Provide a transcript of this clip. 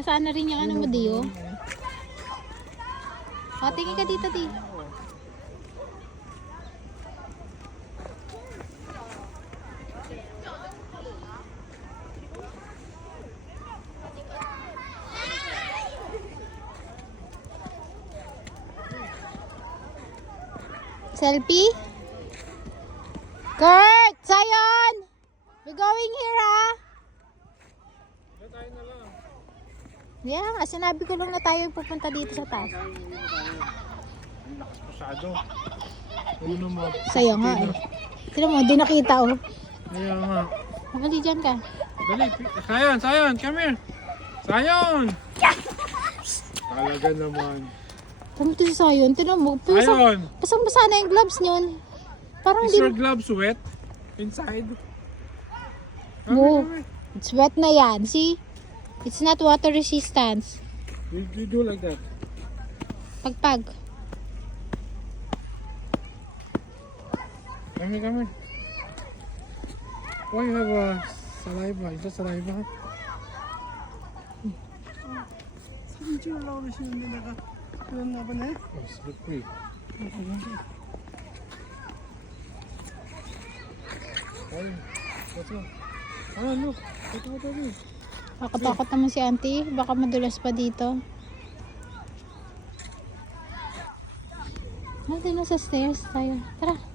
Nasaan na rin yung ano mo, Dio? O, tingin ka dito, Di. Selfie? Kurt! Zion! We're going here, ah! Yeah, nga, sinabi ko lang na tayo pupunta dito sa taas. Lakas pasado. Ano mo? Sa'yo nga eh. Tignan mo, di nakita oh. Kaya nga. Nakali dyan ka. Dali, Sayon, come here. Sayon! Talaga naman. Tama to si Zion, tignan mo. Sayon! Pasang-basa na yung gloves niyon. Parang Is di... your gloves wet? Inside? No. It's wet na yan, see? It's not water resistance. You do like that. Pagpag. Come here. Why you have a saliva? Is that saliva? Hindi lang ako siya hindi naka na ba na eh? Oh, slippery. Ay, what's up? Ah, look. What are you? Takot-takot naman si auntie. Baka madulas pa dito. Natin na sa stairs tayo. Tara.